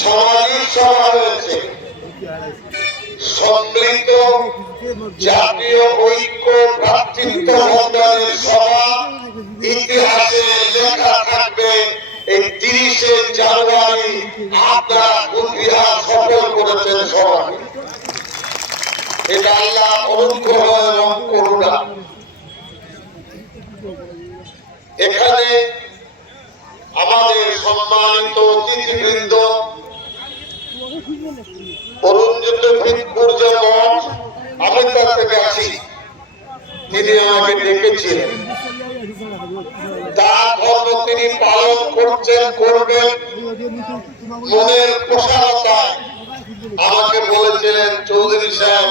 সামাজিক সভা হয়েছে, সম্মিলিত জাতীয় ঐক্য ভ্রাতৃত্ব বন্ধনের সভা। ইতিহাসে লেখা থাকবে এই 30শে জানুয়ারি আপনারা কুচবিহার সফল করেছেন সবাই। এটা আল্লাহ অনুগ্রহ এবং করুণা। এখানে আমাদের সম্মানিত অতিথিবৃন্দ, অরুণজিৎ ভিতপুর যে মঠ, আমি তার গেছি, তিনি আমাকে ডেকেছিলেন। তার ধর্ম তিনি পালন করছেন, করবেন মনের প্রসারতায়। আমাকে বলেছিলেন, চৌধুরী সাহেব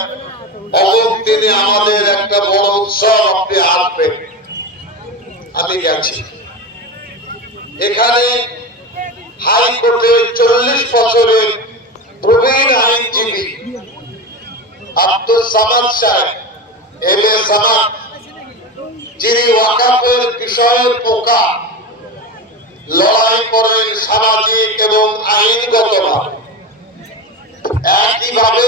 অমুক দিনে আমাদের একটা বড় উৎসব, আপনি আসবেন। আমি গেছি। এখানে হাইকোর্টের 40 বছরের প্রবীণ আইনজীবী আব্দুল সামাদ সাহেব, এম.এ. সামাদ, যিনি ওয়াকাফের বিষয়ে পোকা লড়াই করেন সামাজিক এবং আইনগতভাবে। একইভাবে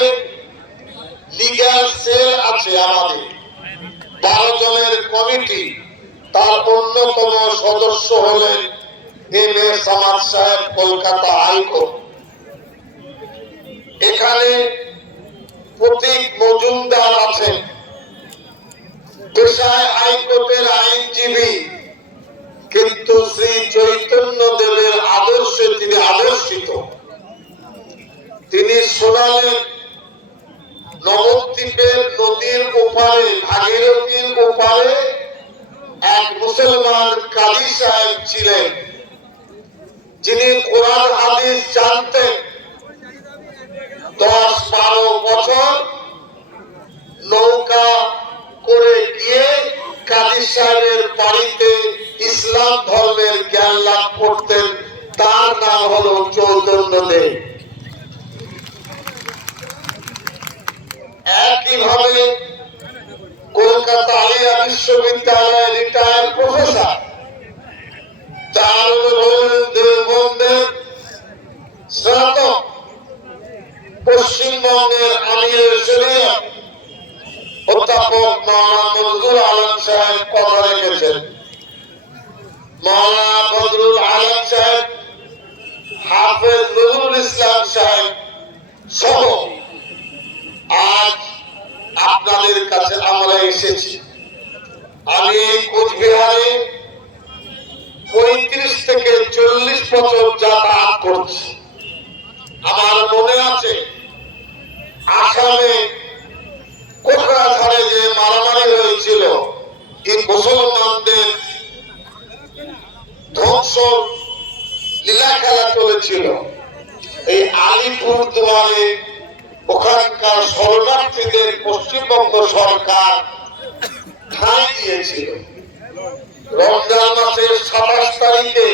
লিগ্যাল সেল আছে আমাদের 12 জনের কমিটি, তার অন্যতম সদস্য হলেন এম.এ. সামাদ সাহেব, কলকাতা হাইকোর্ট। এখানে প্রতীক মজুমদার আছেন, পেশায় হাইকোর্টের আইনজীবী, কিন্তু শ্রী চৈতন্য দেবের আদর্শে তিনি আদর্শিত। তিনি শোনালেন নবদ্বীপের নদীর ওপারে, ভাগীরথীর ওপারে এক মুসলমান কাজী সাহেব ছিলেন, যিনি কোরআন হাদিস জানতেন। 10-12 বছর নৌকা করে গিয়ে কাজী সাহেবের বাড়িতে ইসলাম ধর্মের জ্ঞান লাভ করতেন। তার নাম হলো চৈতন্য দেব। একইভাবে কলকাতা আলিয়া বিশ্ববিদ্যালয়ের রিটায়ার্ড প্রফেসর, তার দেববন্ধের স্নাতক, পশ্চিমবঙ্গের আমির শরীয়ত অধ্যাপক মাওলানা বদরুল আলম সাহেব কথা রেখেছেন। মাওলানা বদরুল আলম সাহেব, হাফেজ নজরুল ইসলাম সাহেব সহ আজ আপনাদের কাছে আমরা এসেছি। আমি কোচবিহারে 35 থেকে 40 বছর যাতায়াত করছি। আমার মনে আছে আসামে কোকড়াঝাড়ে যে মারামারি হয়েছিল, এই মুসলমানদের ধ্বংস লীলা খেলা চলেছিল। এই আলিপুর দুয়ারে ওখানকার শরণার্থীদের পশ্চিমবঙ্গ সরকার ঠাঁই দিয়েছিল। রমজান মাসের 27 তারিখে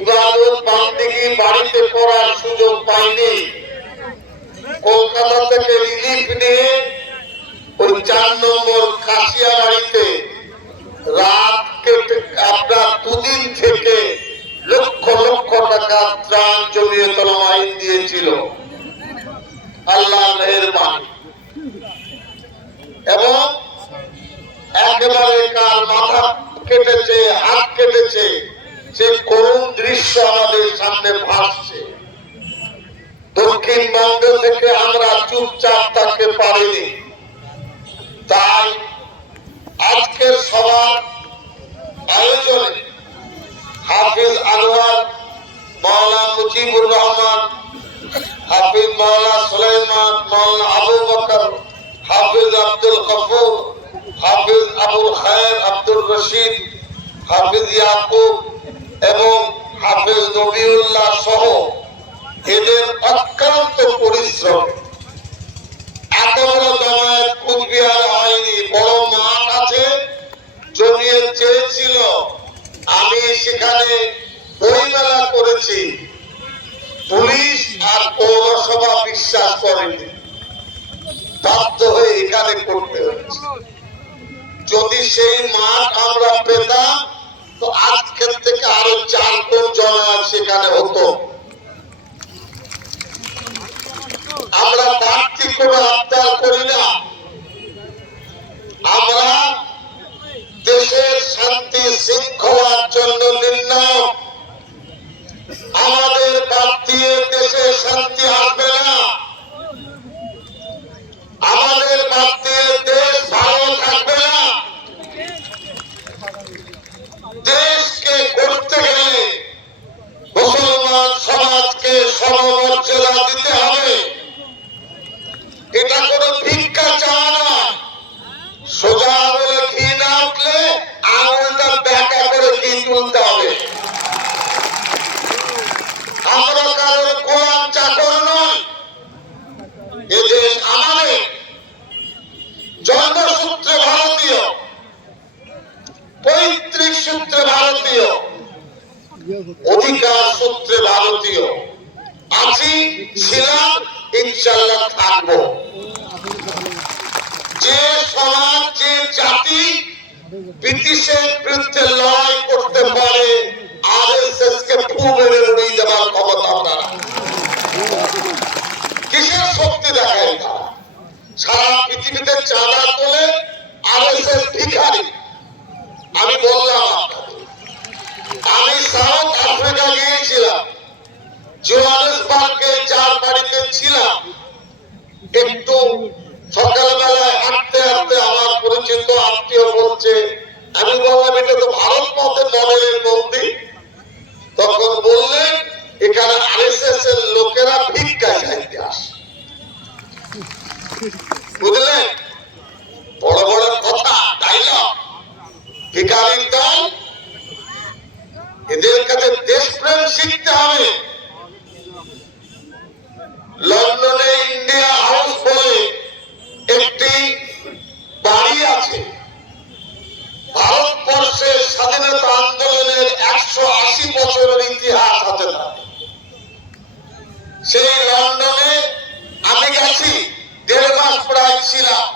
ইবাদত বান্দেগি বাড়িতে করার সুযোগ পাইনি। কলকাতা থেকে রিলিফ নিয়ে ওই 4 নম্বর কাশিয়া বাড়িতে রাত কেটে আপনার 2 দিন থেকে লক্ষ লক্ষ টাকা ত্রাণ জমিয়ে আইন দিয়েছিল আল্লাহ মেহেরবানি। এবং একেবারে কার মাথা কেটেছে, হাত কেটেছে, সে করুণ দৃশ্য আমাদের সামনে ভাসছে। দক্ষিণবঙ্গ থেকে আমরা চুপচাপ থাকতে পারিনি। তাই আজকের সভার আয়োজনে হাফিজ আনোয়ার, মাওলানা মুজিবুর রহমান, হাফিজ মাওলানা সুলাইমান, মাওলানা আবু বকর, হাফিজ আব্দুল গফুর, হাফিজ আবুল খায়ের, আব্দুল রশিদ, হাফিজ ইয়াকুব এবং হাফিজ নবিউল্লাহ সহ এদের অক্লান্ত পরিশ্রম এত বড় জামায়াত কুচবিহারে হয়নি। বড় মাঠ আছে, জমিয়ে চেয়েছিল। আমি সেখানে বইমেলা করেছি, পুলিশ আর পৌরসভা বিশ্বাস করেনি, বাধ্য হয়ে এখানে করতে হচ্ছে। যদি সেই মাঠ আমরা পেতাম তো আজকের থেকে আরো 4 গুণ জমায়েত সেখানে হতো। কোনো আবদার করি না। আমরা দেশের শান্তি শৃঙ্খলার জন্য নির্ণায়ক। আমাদের বাদ দিয়ে দেশে শান্তি আসবে না। আমাদের বাদ দিয়ে দেশ ভালো থাকবে না। দেশকে করতে গেলে মুসলমান সমাজকে সমমর্যাদা দিতে হবে। এটা কোনো ভিক্ষা চাওয়া না। সোজা বলে ঘি না উঠলে আঙুলটা ব্যাকা করে ঘি তুলতে হবে। আমরা কারোর গোলাম চাকর নয়। এদেশ আমাদের। জন্মসূত্রে ভারতীয়, পৈতৃক সূত্রে ভারতীয়, অধিকার সূত্রে ভারতীয়। আছি, ছিলাম, ইনশাল্লাহ থাকবো। যে সমাজ, যে জাতি ব্রিটিশের বিরুদ্ধে লড়াই করতে পারে, আরএসএস কে ফু মেরে উড়িয়ে দেওয়ার ক্ষমতা আপনারা। কিসের শক্তি দেখায় তারা? সারা পৃথিবীতে চাঁদা তোলে আরএসএস ভিখারি। আমি বললাম আপনাদের, আমি সাউথ আফ্রিকা গিয়েছিলাম, জোহানেসবার্গে যার বাড়িতে ছিলাম, একটু সকালবেলায় হাঁটতে হাঁটতে আমার পরিচিত আত্মীয় বলছে, আমি বললাম এটা তো ভারত মতের মডেলের মন্দির। তখন বললেন এখানে আরএসএস এর লোকেরা ভিক্ষা চাইতে আসে। বুঝলেন? বড় বড় কথা, ডায়লগ। ভিখারির দল, এদের কাছে দেশপ্রেম শিখতে হবে। লন্ডনে ইন্ডিয়া হাউস বলে একটি বাড়ি আছে। ভারতবর্ষের স্বাধীনতা আন্দোলনের 180 বছরের ইতিহাস আছে। সেই লন্ডনে আমি গেছি, 1.5 মাস প্রায় ছিলাম।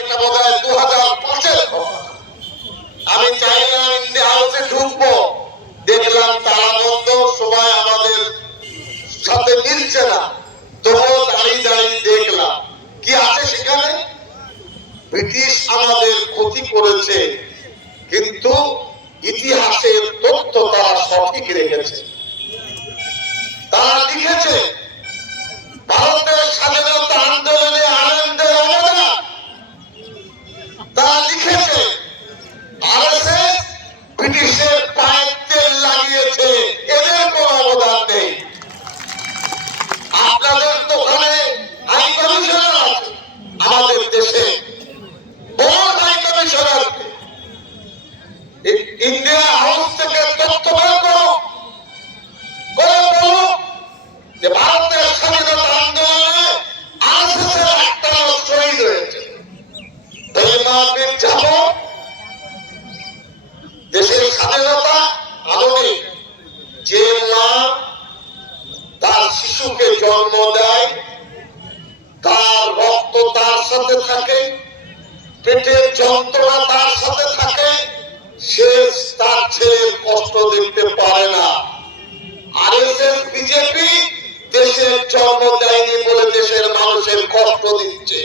এটা বোধ হয় 2005-এর ঘটনা। আমি চাইলাম ইন্ডিয়া হাউসে ঢুকবো, দেখলাম তালা বন্ধ, সময় আমাদের সাথে মিলছে না। তবুও দাঁড়িয়ে দাঁড়িয়ে দেখলাম কি আছে সেখানে। ব্রিটিশ আমাদের ক্ষতি করেছে, কিন্তু ইতিহাসের তথ্য তারা সঠিক রেখেছে। তারা লিখেছে ভারতের স্বাধীনতা আন্দোলনে আনন্দের অবদান। তারা লিখেছে আরএসএস ব্রিটিশের পায়ের তেল লাগিয়েছে, এদের কোনো অবদান নেই। আপনাদের তো ওখানে হাই কমিশনার আছে, আমাদের দেশে বড় হাই কমিশনার। ইন্ডিয়া হাউস থেকে তথ্য বের করো, বলো যে ভারতের স্বাধীনতা আন্দোলনে আরএসএস এর একটা লোক শহীদ হয়েছে। বেঈমানদের যাবো, দেশের স্বাধীনতা আনবে। যে মা তার শিশুকে জন্ম দেয়, তার রক্ত তার সাথে থাকে, পেটের যন্ত্রণা তার সাথে থাকে, সে তার ছেলের কষ্ট দেখতে পারে না। আরএসএস বিজেপি দেশের জন্ম দেয়নি বলে দেশের মানুষের কষ্ট দিচ্ছে।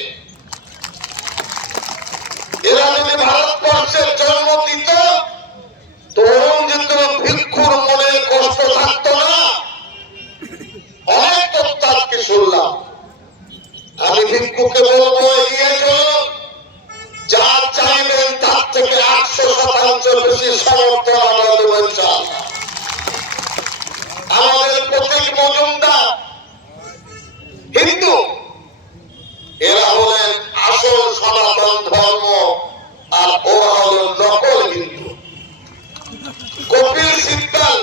এরা যদি ভারতবর্ষের জন্ম দিত, তরুণ কিন্তু ভিক্ষুর মনে কষ্ট থাকতো না। অনেক তথ্য আজকে শুনলাম। আমি ভিক্ষুকে বলবো, এগিয়ে চলুন, যা চাইবেন তার থেকে 800% বেশি সমর্থন আমরা দেবেন। আমাদের প্রতীক মজুমদার হিন্দু, এরা হলেন আসল সনাতন ধর্ম, আর ওরা হলেন নকল হিন্দু। কপিল সিব্বল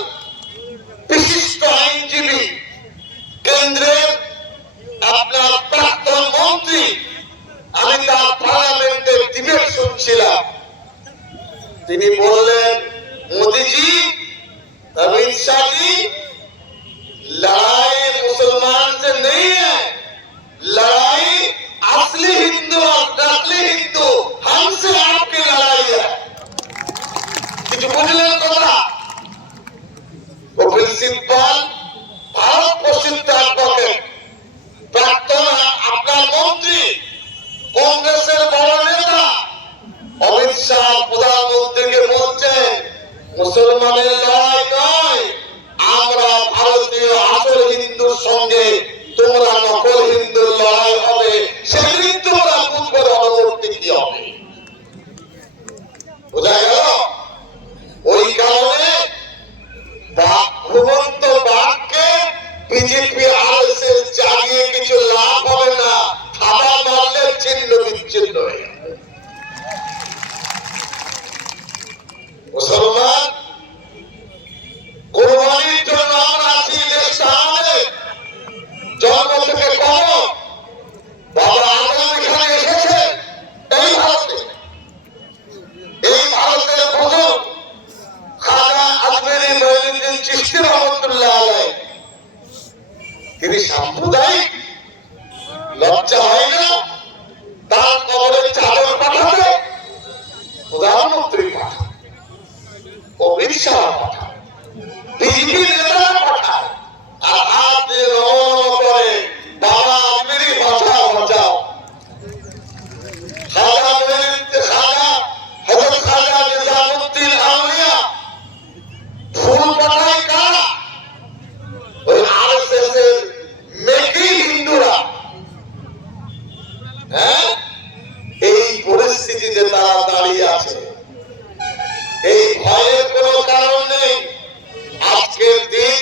বিশিষ্ট আইনজীবী, কেন্দ্রের আপনার প্রাক্তন মন্ত্রী, আমি তার পার্লামেন্টের ডিবেট শুনছিলাম। তিনি বললেন, মোদীজি, अमित शाह जी, लड़ाई मुसलमान से नहीं है, लड़ाई असली हिंदू और नकली हिंदू हमसे आपकी लड़ाई है। কিছু বুঝলেন কথা? কপিল সিব্বল ভারত প্রসিদ্ধ অ্যাডভোকেট, প্রাক্তন মুসলমানের লড়াই নয়, আমরা ভারতীয় আসল হিন্দুর সঙ্গে তোমরা নকল হিন্দুর লড়াই হবে, সেদিন তোমরা বুঝবে অনুমতি কি হবে। বোঝা গেল? ওই কারণে ঘুমন্ত বাঘকে বিজেপি আরএসএস জাগিয়ে কিছু লাভ হবে না, থাবা মারলে ছিন্ন বিচ্ছিন্ন হয়ে যাবে। মুসলমান কোরবানির জন্য আমরা আছি, দেশটা আমাদের জন্ম থেকে কম। বাবা আদম এখানে এসেছে এই ভারতে, এই ভারতের প্রথম খাজা আজমেরি মঈনুদ্দিন চিশতি রহমতুল্লাহ আলাইহি, তিনি সাম্প্রদায়িক, লজ্জা হয় না তার কবরের চাদর পাঠাতে? প্রধানমন্ত্রী পাঠায়, অমিত শাহ পাঠায়, বিজেপি নেতারা পাঠায়, আর হাত দিয়ে নমন করে বাবা আজমেরি বাঁচাও বাঁচাও। খাজা মঈনুদ্দিন, খাজা হযরত খাজা নিজামুদ্দিন আউলিয়া ফুল পাঠায় কারা? ওই আরএসএস এর মেকি হিন্দুরা। হ্যাঁ, এই পরিস্থিতিতে তারা দাঁড়িয়ে আছে। এই ভয়ের কোনো কারণ নেই। আজকের দিন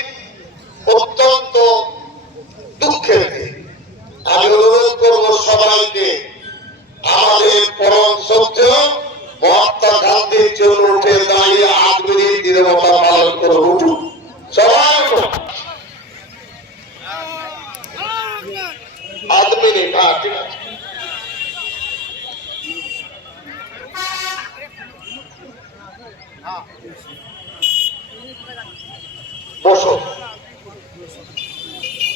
অত্যন্ত দুঃখের দিন। আমি অনুরোধ করব সবাইকে, আমাদের পরম শ্রদ্ধেয় মহাত্মা গান্ধীর জন্য উঠে দাঁড়িয়ে 8 মিনিট নীরবতা পালন করব। উঠুন সবাই, 8 মিনিট। ঠিক আছে, বসো।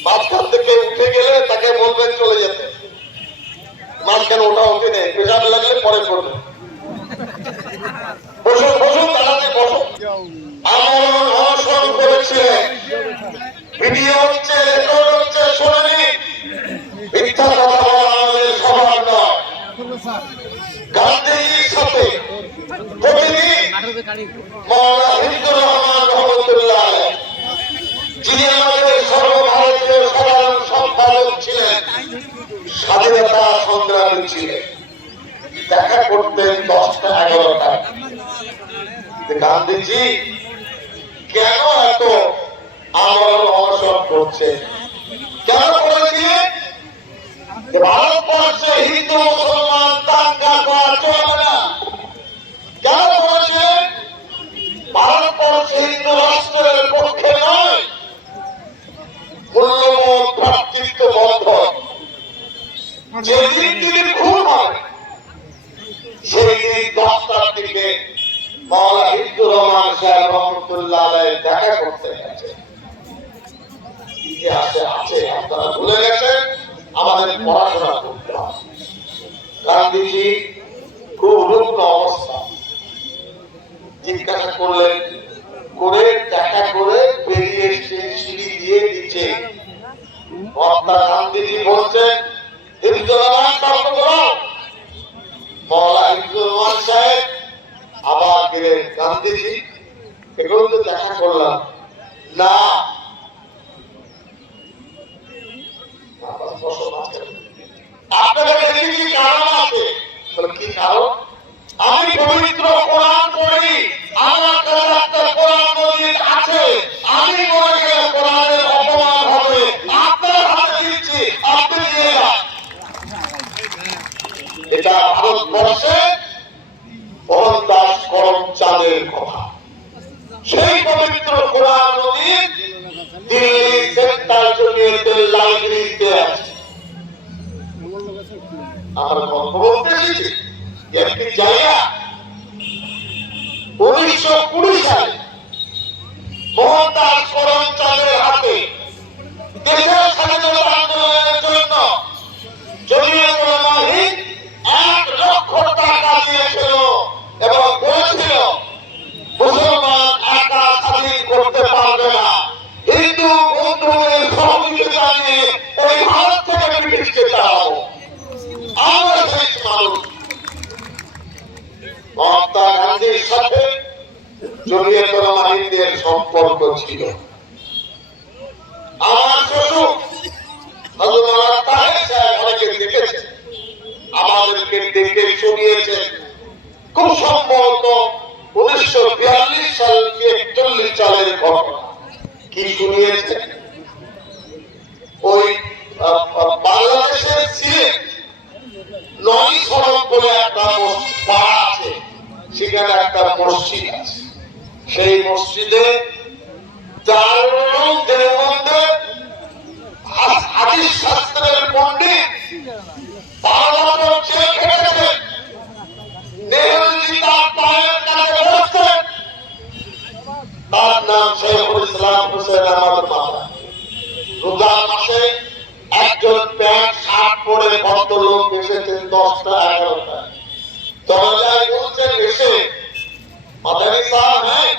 মাঝখান থেকে উঠে গেলে তাকে বলবেন চলে যেতে। মাঝখানে ওটা উঠে নেই, পেশাব লাগলে পরে করবে। বসুন বসুন, তাড়াতাড়ি বসুন। আমরণ অনশন করেছিলেন, ভিডিও হচ্ছে, রেকর্ড হচ্ছে, শুনে নিন। মিথ্যা কথা বলা আমাদের স্বভাব নয়। গান্ধীজির সাথে প্রতিদিন মাওলানা হিফজুর রহমান রহমতুল্লাহ আলাইহি, যিনি আমাদের সর্বভারতীয় সাধারণ সম্পাদক ছিলেন, স্বাধীনতা সংগ্রামী ছিলেন, দেখা করতেন 10টা 11টায়। গান্ধীজি কেন এত আমরণ অনশন করছে? কেন করেছিলেন? ভারতবর্ষে হিন্দু মুসলমান দাঙ্গা করা চলবে না। কেন করেছিলেন? ভারতবর্ষে হিন্দু রাষ্ট্রের পক্ষে নয়, মূল্যবোধ ভ্রাতৃত্ব বন্ধন। যেদিন তিনি খুন হবে সেই দিন 10টার দিকে মাওলানা হিফজুর রহমান সাহেব রহমতুল্লাহ আলাইহি দেখা করতে গেছে। ইতিহাসে আছে, আপনারা ভুলে গেছেন। আমাদের পড়াশোনা করতে হবে। গান্ধীজি খুব রুগ্ন অবস্থা, জিজ্ঞাসা করলেন, করে দেখা করে বেরিয়ে এসে সিঁড়ি দিয়ে দিচ্ছে। মহাত্মা গান্ধীজি বলছেন, হিফজুর রহমান তর্ক করো। মাওলানা হিফজুর রহমান সাহেব আবার গেলেন, গান্ধীজি এগুলো তো দেখা করলাম না। আপনাদের দেখি কারণ আছে। কি কারণ? আমি পবিত্র কোরআন পড়ি, আমার কাছে একটা কোরআন মজিদ আছে। আমি মনে গেলে কোরআনের অপমান হবে, আপনার হাতে দিচ্ছি, আপনি দিয়ে যান। এটা ভারতবর্ষে মোহনদাস করমচাঁদের কথা। সেই পবিত্র কোরআন মজিদ দিল্লি সেন্ট্রাল জমিয়তের লাইব্রেরিতে আছে। আমরা গল্প বলতে এসেছি, একটি জায়গা 1920 সালে মোহনদাস করমচাঁদের হাতে দেশের স্বাধীনতা আন্দোলনের জন্য জমিয়ত উলামা হিন্দ 1 লক্ষ টাকা দিয়েছিল এবং বলেছিল মুসলমান একা স্বাধীন করতে পারবে না, হিন্দু বন্ধুদের সহযোগিতা নিয়ে এই ভারত থেকে ব্রিটিশকে তাড়াবো। আমরা সেই মানুষ। মহাত্মা গান্ধীর সাথে জমিয়তুল মুহিদ্দিনের সম্পর্ক ছিল। আমার শ্বশুর হযরত মাওলানা তাহের সাহেব অনেকে দেখেছেন, আমাদেরকে ডেকে শুনিয়েছেন। খুব সম্ভবত 1942 সাল কি 41 সালের ঘটনা। কি শুনিয়েছেন? ওই বাংলাদেশের সিলেট 9 সড়ক বলে একটা পাড়া আছে, সেখানে একটা মসজিদ আছে। সেই মসজিদে 4 দেওবন্দের হাদিস শাস্ত্রের পণ্ডিত 12 বছর জেল খেটেছেন। নেহরুজি তার পায়ের কাছে বসতেন। তার নাম শেখুল ইসলাম হোসেন আহমদ মাওলানা। রোজার মাসে একজন প্যান্ট শার্ট পরে ভদ্রলোক এসেছেন 10টা 11টা, দরজায় বলছেন এসে, মাদানী সাহেব হ্যাঁ,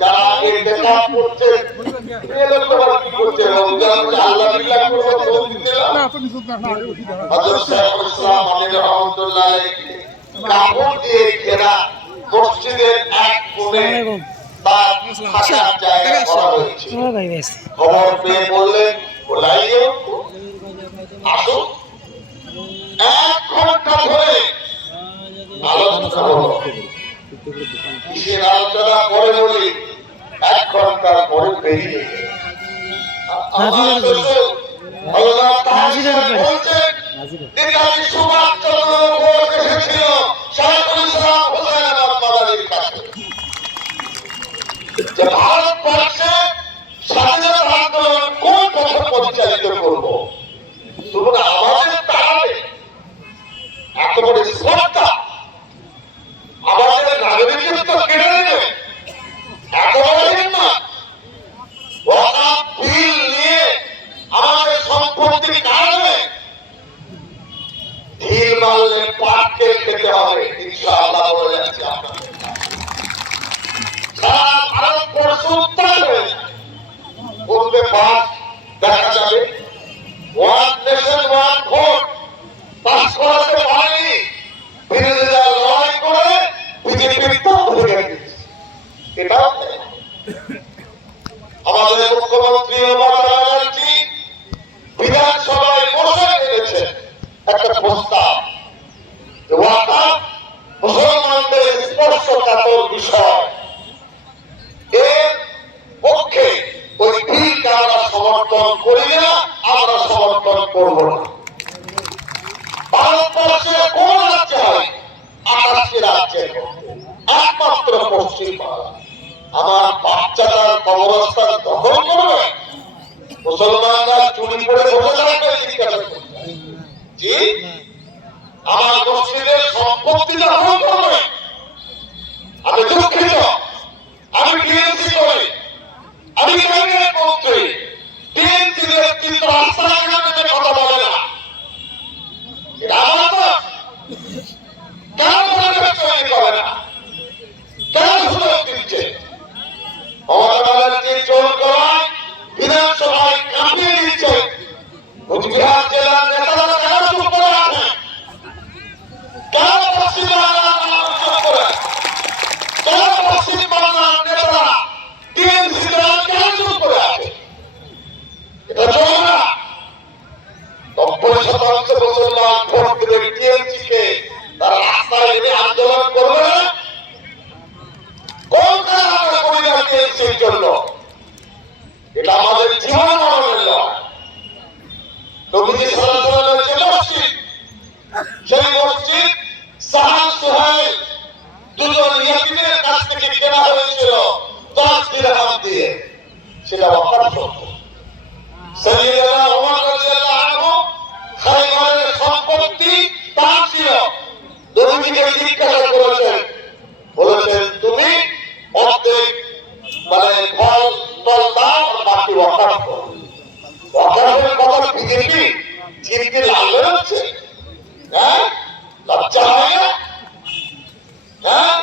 যারা আগে দেখা করছেন কি করছেন, আল্লাহ বিল্লাহ হযরত শেখুল ইসলাম আমির রহমাতুল্লাহ আলাইহি কাপড় দিয়ে ঘেরা মসজিদের এক কোণে তার থাকার জায়গা করা হয়েছে। খবর পেয়ে বললেন বলাইও আসো। 1 ঘন্টা ধরে আলোচনা হলো। কিসের আলোচনা করে বলি 1 ঘন্টা পরে বেরিয়ে গেল। আমার শ্বশুর হযরত তাহের বলছেন নেতাজি সুভাষ চন্দ্র বোস এসেছিল শেখুল ইসলাম হোসেন আহমদ মাওলানার কাছে, যে ভারতবর্ষে স্বাধীনতা আন্দোলন কোন পথে পরিচালিত করবো, তোমরা আমাদের তাড়াবে। এত বড় স্পর্ধা, আমাদের নাগরিকত্ব কেড়ে নেবে, এত বড় হিম্মত। ওয়াকাফ বিল নিয়ে আমাদের সম্পত্তি কাড়বে। ঢিল মারলে পাটকে খেতে হবে ইনশাআল্লাহ বলে যাচ্ছে আপনাদের। সারা ভারতবর্ষ উত্তাল হয়ে বলবে পাস দেখা যাবে। 1 নেশন 1 ভোট পাস করাতে পারেনি, বিরোধীরা লড়াই করে বিজেপির পক্ষ থেকে দিচ্ছে। এটাও আমাদের মুখ্যমন্ত্রী মমতা ব্যানার্জি বিধানসভায় বসে এনেছেন একটা প্রস্তাব, ওয়াকাফ মুসলমানদের স্পর্শকাতর বিষয়। এর পক্ষে ওই বিলকে আমরা সমর্থন করি না, আমরা সমর্থন করব না। ভারতবর্ষে কোন রাজ্যে হয় 28টি রাজ্যের একমাত্র পশ্চিমবাংলা। আমার বাচ্চাটার কবরস্থান দখল করবে, মুসলমানরা চুরি করে বসে থাকবে জিজ্ঞাসা করবে, জি আমার মসজিদের সম্পত্তি দখল করবে। আমি দুঃখিত, আমি টিএমসি করি, আমি ক্যাবিনেট মন্ত্রী, টিএমসি নেতৃত্ব রাস্তাঘাটে কথা বলে না। এটা আমার তো কেন পরিবেশ তৈরি করে না, কেন সুযোগ দিচ্ছে? মমতা ব্যানার্জি জোর করায় বিধানসভায় কাঁপিয়ে দিচ্ছে। কুচবিহার জেলার নেতারা কেন চুপ করে আছে? কেন পশ্চিমবাংলার মানুষ চুপ করে? কেন পশ্চিমবাংলার নেতারা টিএমসি দল কেন চুপ করে আছে? এটা চলবে না। 90% মুসলমান ভোট দেবে টিএমসি কে, তারা রাস্তায় নেমে আন্দোলন করবে। কোন কারণে করি না টিএমসির জন্য? এটা আমাদের জীবন মরণের লড়াই। নবীজি সাল্লাল্লাহু আলাইহি ওয়াসাল্লামের যে মসজিদ, সেই মসজিদ সাহাল সুহাইল দুজন ইয়াতিমের কাছ থেকে কেনা হয়েছিল 10 দিরহাম দিয়ে। সেটা ওয়াকাফ সম্পদ। সাইয়েদনা ওমর রাদিয়াল্লাহু আনহু খায়বারের সম্পত্তি তার ছিল। নবীজিকে জিজ্ঞাসা করেছেন, বলেছেন তুমি অর্ধেক মানে ফল তল দাও আর বাকি ওয়াকাফ করো। ওয়াকাফের কথা বিজেপি চিনতে লাগবে হচ্ছে, হ্যাঁ লজ্জা হয় না? হ্যাঁ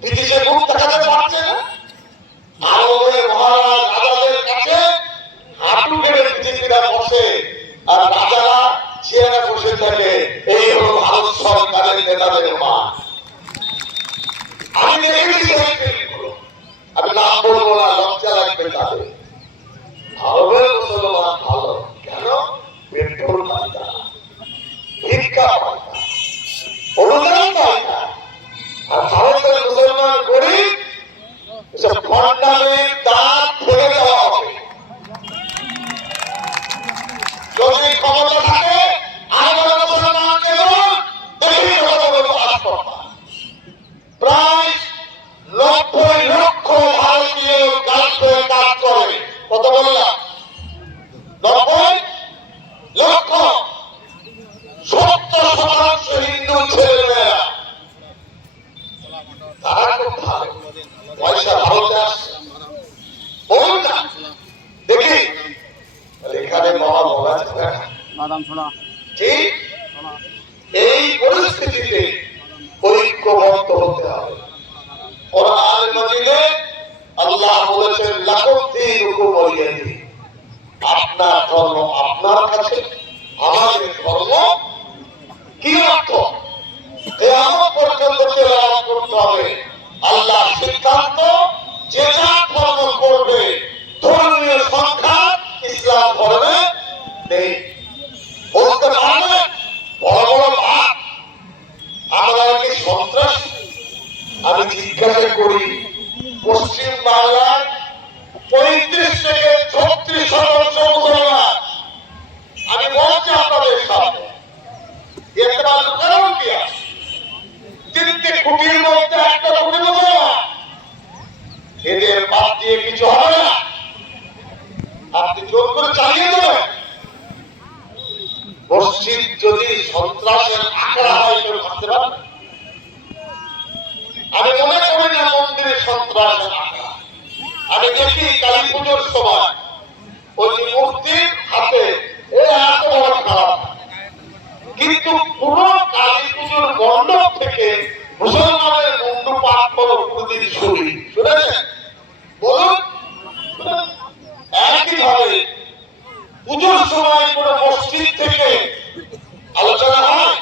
বিদেশে মুখ দেখাতে পারছে না। আরবের মহারাজ রাজাদের কাছে হাঁটু গেড়ে বিজেপিরা বসে আর রাজারা চেয়ারে বসে থাকে। এই হলো ভারত সরকারের নেতাদের মা। আমি দেখেছি থাকবে তাদের। ভারতের মুসলমান ভালো কেন? পেট্রোল পায় না, ভিক্ষা পায় না, অনুদান পায় না। আর ভারতের মুসলমান গরিব, এসব ভণ্ডামির দাঁত ফেলে দেওয়া হবে। যদি ক্ষমতা থাকে আমাদের মুসলমানকে বলুন, দেখি কথা বলবো হাসপাতাল। প্রায় 90 লক্ষ ভারতীয় গার্লফ্রে কাজ করে। কত বললাম? 90 লক্ষ। 70% হিন্দু ছেলেমেয়েরা। তারা খুব ভালো, পয়সা ভারতে আসছে। বলুন না দেখি, এখানে বাবা বলা যাবে না। ঠিক এই পরিস্থিতিতে ঐক্যবদ্ধ হতে হবে। কোরআন মাজিদে আল্লাহ বলেছেন লাকুম দীনুকুম ওয়ালিয়া দীন। আপনার ধর্ম আপনার কাছে, আমাদের ধর্ম। কি অর্থ? কিয়ামত পর্যন্ত তেলাওয়াত করতে হবে আল্লাহর সিদ্ধান্ত। যে যা ধর্ম করবে, ধর্মীয় সংখ্যা ইসলাম ধর্মে নেই। বলতে পারবে বড় বড় ভাব আমরা কি সন্ত্রাস? আমি জিজ্ঞাসা করি, পশ্চিম বাংলায় 35 থেকে 36% মুসলমান। আমি বলছি আপনাদের সামনে, এতে মানুষ কারণ কি আছে? 3টে খুঁটির মধ্যে একটা খুঁটি মুসলমান। এদের বাদ দিয়ে কিছু হবে না। আপনি জোর করে চালিয়ে দেবেন। মসজিদ যদি সন্ত্রাসের আখড়া হয় কেউ ভাবতে পারবে? আমি মনে করি না মন্দিরে সন্ত্রাসের আখড়া। আমি দেখি কালী পুজোর সময় ওই মূর্তির হাতে এত বড় খারাপ, কিন্তু পুরো কালী পুজোর মণ্ডপ থেকে মুসলমানের মুন্ডু পাঠ করো প্রতিদিন শুনি। শুনেছেন? বলুন। একইভাবে পুজোর সময় কোন মসজিদ থেকে আলোচনা হয়?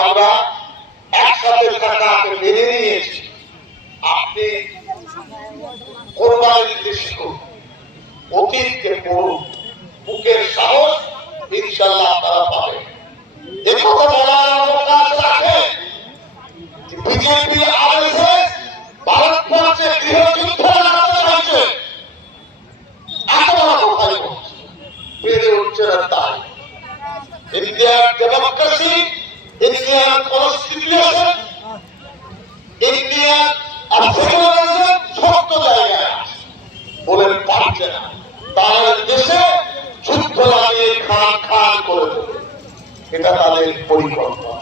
আমরা একসাথে টাকাকে মেনে নিয়েছি। আপনি কোরবানির দেশে করুন, অতীতকে পড়ুন, বুকের সাহস ইনশাআল্লাহ তারা পাবে। একথা বলার অবকাশ রাখে বিজেপি আরএসএস ভারতবর্ষে গৃহযুদ্ধ লাগাতে চাইছে। এত বড় কথাই বলছে, পেরে উঠছে না তাই। ইন্ডিয়ার democracy, Indian constitution, Indian secularism শক্ত জায়গায় আছে বলে পারছে না। তাদের দেশে যুদ্ধ লাগিয়ে খান খান করে দেবে, এটা তাদের পরিকল্পনা।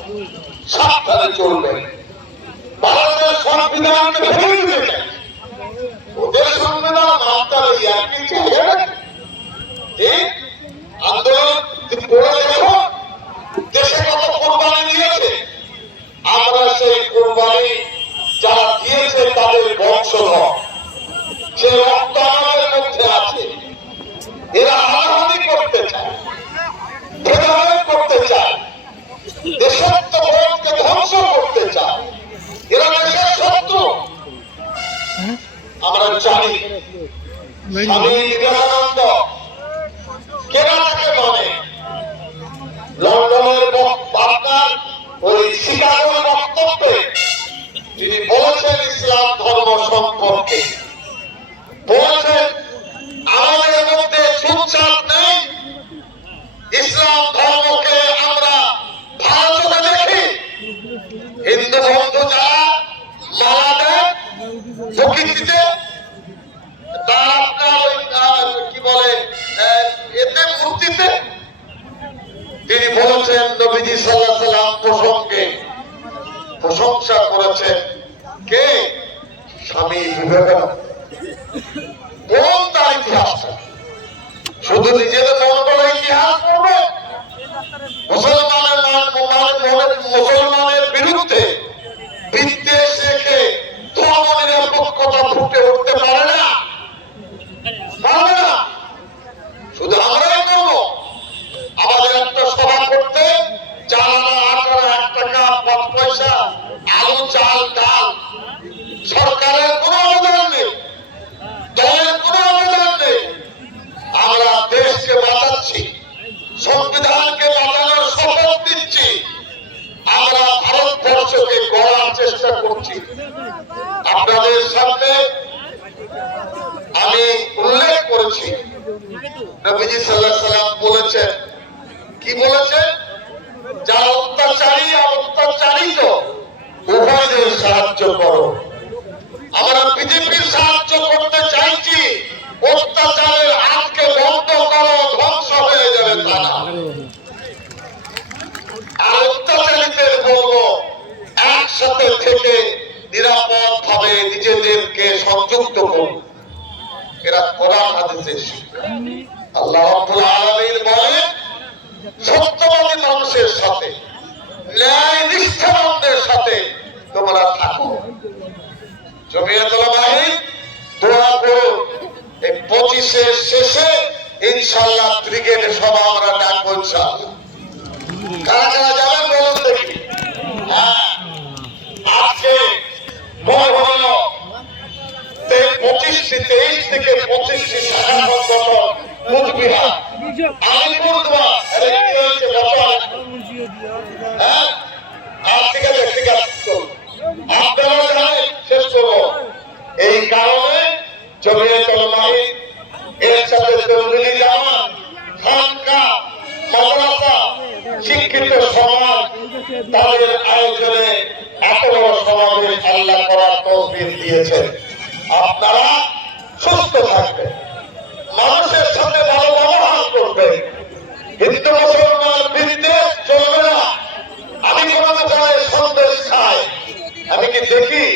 সাবধানে চলবেন। ভারতের সংবিধানকে ভেঙে দিতে চাই। ওদের সংবিধান নামটা একই আন্দোলন করে দেখো দেশে কত কোরবানি দিয়েছে। আমরা সেই কোরবানি যারা দিয়েছে তাদের বংশধর, সে রক্ত আমাদের মধ্যে আছে। এরা হানাহানি করতে চায়, ভেদাভেদ করতে চায়, দেশাত্মবোধকে ধ্বংস করতে চায়। এরা দেশের শত্রু। আমরা জানি স্বামী বিবেকানন্দ কেনা থাকে মানে লন্ডনের আপনার ওই শিকাগোর বক্তব্যে তিনি বলেছেন ইসলাম ধর্ম সম্পর্কে, বলেছেন আমাদের মধ্যে সুচ্ছাদ নেই। ইসলাম ধর্মকে আমরা ভারতে দেখি, হিন্দু বন্ধু যারা মারা দেন প্রকৃতিতে, তার আপনার কি বলে এতে মূর্তিতে, তিনি বলেছেন নবীজি সাল্লাল্লাহু আলাইহি ওয়াসাল্লাম প্রসঙ্গে প্রশংসা করেছেন কে? স্বামী বিবেকানন্দ। কোন তার ইতিহাসটা? শুধু নিজেদের মন করা ইতিহাস পড়বে? মুসলমানের বিরুদ্ধে বিদ্বেষ রেখে ধর্ম নিরপেক্ষতা ফুটে উঠতে পারে না, পারবে না। শুধু আমরাই করবো। আমাদের একটা সভা করতে জ্বালানা 1 টাকা 5 পয়সা, আলু চাল ডাল, সরকারের কোনো অনুদান নেই। করছি। নবীজি সাল্লাল্লাহু আলাইহি সাল্লাম বলেছেন, কি বলেছেন? যারা অত্যাচারী আর অত্যাচারিত উভয়দের সাহায্য করো। আমরা বিজেপির সাহায্য করতে চাইছি, অত্যাচারের হাতকে বন্ধ করো, ধ্বংস হয়ে যাবে তারা। আর অত্যাচারীদের বলবো, একসাথে থেকে নিরাপদ ভাবে নিজেদেরকে সংযুক্ত করুন। এরা কোরআন হাদিসের শিক্ষা। আল্লাহ রাব্বুল আলামিন বলেন, সত্যবাদী মানুষের সাথে, ন্যায় নিষ্ঠাবানদের সাথে তোমরা থাকো। জমিয়ত উলামায়ে দোয়া করুন, এই 25-এর শেষে ইনশাআল্লাহ ব্রিগেডে সভা আমরা ডাকবো ইনশাআল্লাহ। কারা কারা যাবেন বলুন দেখি। আজকে কয় হলো 23 থেকে 25টি শাখা সংগঠন কুচবিহার, আলিপুরদুয়ার, ঠিক আছে ঠিক আছে, আপনারা জানেন শেষ করবো। এই কারণে জমিয়ত উলামায়ে এর সাথে তবলিগি জামাত, খানকা, মাদ্রাসা, শিক্ষিত সমাজ তাদের আয়োজনে এত বড় সমাবেশ আল্লাহ করার তৌফিক দিয়েছেন। আপনারা সুস্থ থাকবেন, মানুষের সাথে ভালো ব্যবহার করবেন, হিন্দু মুসলমান বিদ্বেষ চলবে না। আমি কোন দোকানে সন্দেশ খাই, আমি কি দেখি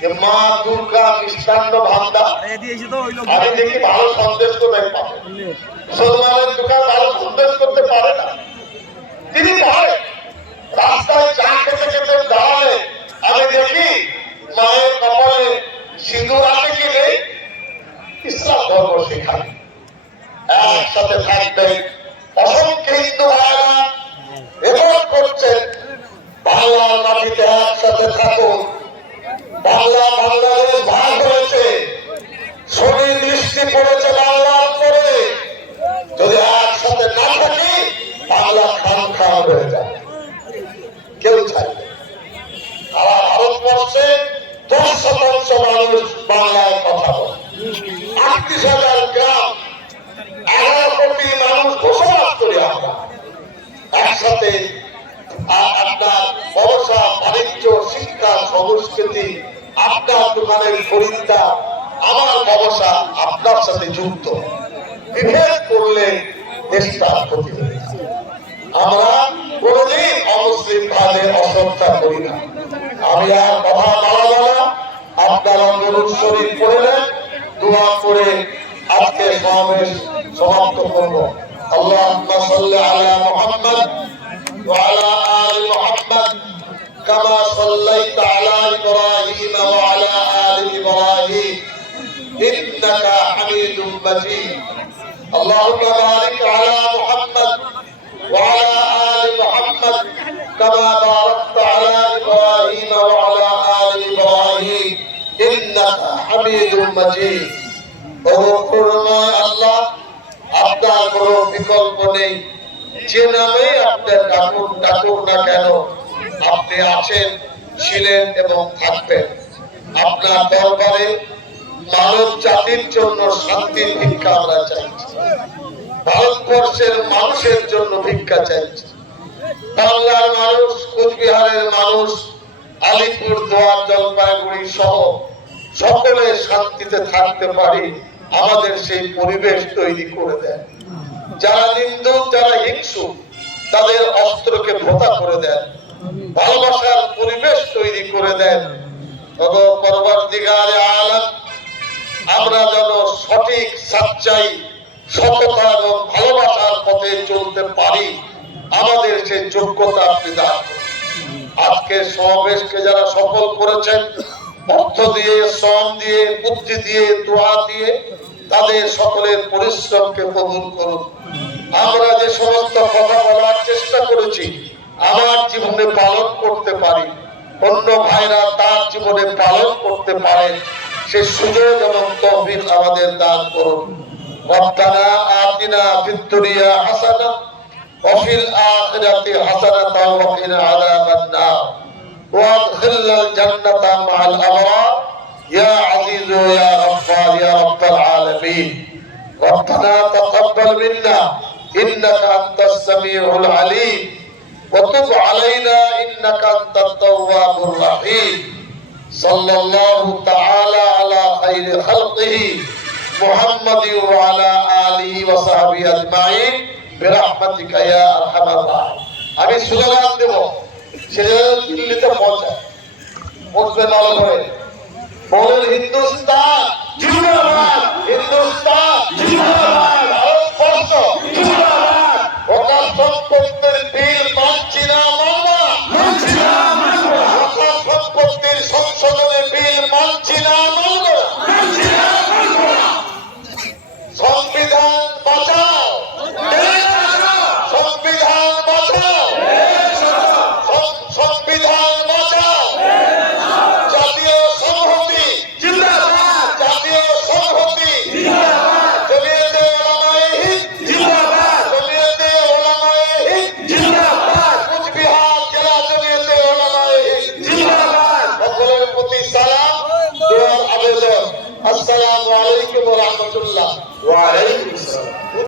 যে মা দুর্গা মিষ্টান্ন ভান্ডার, আমি দেখি ভালো সন্দেশ কোথায় পাবে? মুসলমানের দোকান ভালো সন্দেশ করতে পারে না, তিনি পারে। রাস্তায় চা খেতে খেতে দাঁড়ালে আমি দেখি মায়ের কপালে সিঁদুর আছে কি নেই, ইসলাম ধর্ম শেখায়। একসাথে থাকবেন। অসংখ্য হিন্দু ভাইরা রেকর্ড করছেন, বাংলার মাটিতে একসাথে থাকুন। বাংলা বাংলাদেশ ভাগ হয়েছে, শনি দৃষ্টি পড়েছে বাংলার উপরে। যদি একসাথে না থাকি, বাংলা খান খাওয়া হয়ে যায়, কেউ চাইবে। আর ভারতবর্ষে 10% মানুষ বাংলায় কথা বলে, 38,000 গ্রাম, 11 কোটি মানুষ বসবাস করি আমরা একসাথে। আপনার ব্যবসা বাণিজ্য, শিক্ষা, সংস্কৃতি, আপনার দোকানের খরিদ্দার, আমার ব্যবসা আপনার সাথে যুক্ত। বিভেদ করলে দেশটা ক্ষতি হয়ে যায়। আমরা কোনদিন অমুসলিম ভাইদের অশ্রদ্ধা করি না। আমি আর কথা বাড়াবো না, আপনারা দরুদ শরীফ পড়লেন, দোয়া করে আজকে সমাবেশ সমাপ্ত করব। আল্লাহুম্মা সাল্লি আলা মুহাম্মদ ওয়া আলা আলি মুহাম্মদ কামা সাল্লাইতা আলা ইব্রাহিম ওয়া আলা আলি ইব্রাহিম ইন্নাকা হামিদুম মাজিদ। আল্লাহুম্মা বারিক আলা মুহাম্মদ ওয়া আলা আলি মুহাম্মদ কামা বারাকতা আলা ইব্রাহিম ওয়া আলা আলি ইব্রাহিম ইন্নাকা হামিদুম মাজিদ। ও করুণাময় আল্লাহ, আপনার কোনো বিকল্প নেই। যে নামে আপনার ডাকুন না কেন, আপনি আছেন, ছিলেন এবং থাকবেন। আপনার দরবারে মানব জাতির জন্য শান্তির ভিক্ষা আমরা চাইছি, ভারতবর্ষের মানুষের জন্য ভিক্ষা চাইছি। বাংলার মানুষ, কুচবিহারের মানুষ, আলিপুরদুয়ার, জলপাইগুড়ি সহ সকলে শান্তিতে থাকতে পারি, আমাদের সেই পরিবেশ তৈরি করে দেন। যারা নিন্দুক, যারা হিংসুক, তাদের অস্ত্রকে ভোতা করে দেন, ভালোবাসার পরিবেশ তৈরি করে দেন। পরবর্তীকালে আলাম আমরা যেন সঠিক, সচ্চাই, সততা এবং ভালোবাসার পথে চলতে পারি, আমাদের সেই যোগ্যতা আপনি দান করুন। আজকে সমাবেশকে যারা সফল করেছেন, অর্থ দিয়ে, শ্রম দিয়ে, বুদ্ধি দিয়ে, দোয়া দিয়ে, তাদের সকলের পরিশ্রমকে কবুল করুন। আমরা যে সমস্ত কথা বলার চেষ্টা করেছি, আমার জীবনে পালন করতে পারি, অন্য ভাইরা তার জীবনে পালন করতে পারেন, সে সুযোগ এবং তৌফিক আমাদের দান করুন। রব্বানা আতিনা ফিদ দুনিয়া হাসানাহ ওয়া ফিল আখিরাতি হাসানাতাও ওয়া কিনা আযাবান নার ওয়া আদখিলনাল জান্নাতা মা'আল আবরার ইয়া আজিজু ইয়া গফফার ইয়া রাব্বাল আলামিন। ربنا تقبل منا إنك أنت السميع العليم وتب علينا إنك أنت التواب الرحيم صلى الله تعالى على خير خلقه محمد وعلى آله وصحبه أجمعين برحمتك يا أرحم الراحمين আমি স্লোগান দেব সেটা দিল্লিতে পৌঁছায় পৌঁছবে ভালো করে বলেন হিন্দুস্তান জিন্দাবাদ হিন্দুস্তান জিন্দাবাদ ভারতবর্ষ জিন্দাবাদ ওকাল সম্পত্তির বিল মানছি না মানবো ওকাল সম্পত্তির সংশোধনের বিল মানছি না মানবো সংবিধান বাঁচাও সংবিধান বাঁচাও সংবিধান বাঁচাও জাতীয় সংহতি জিন্দাবাদ জাতীয় সংহতি জিন্দাবাদ জমিয়তে উলামায়ে হিন্দ জিন্দাবাদ জমিয়তে উলামায়ে হিন্দ জিন্দাবাদ কুচবিহার জেলা জমিয়তে উলামায়ে হিন্দ জিন্দাবাদ সকলের প্রতি সালাম দোয়ার আবেদন আসসালামু আলাইকুম ওয়া রাহমাতুল্লাহ ওয়া আলাইকুম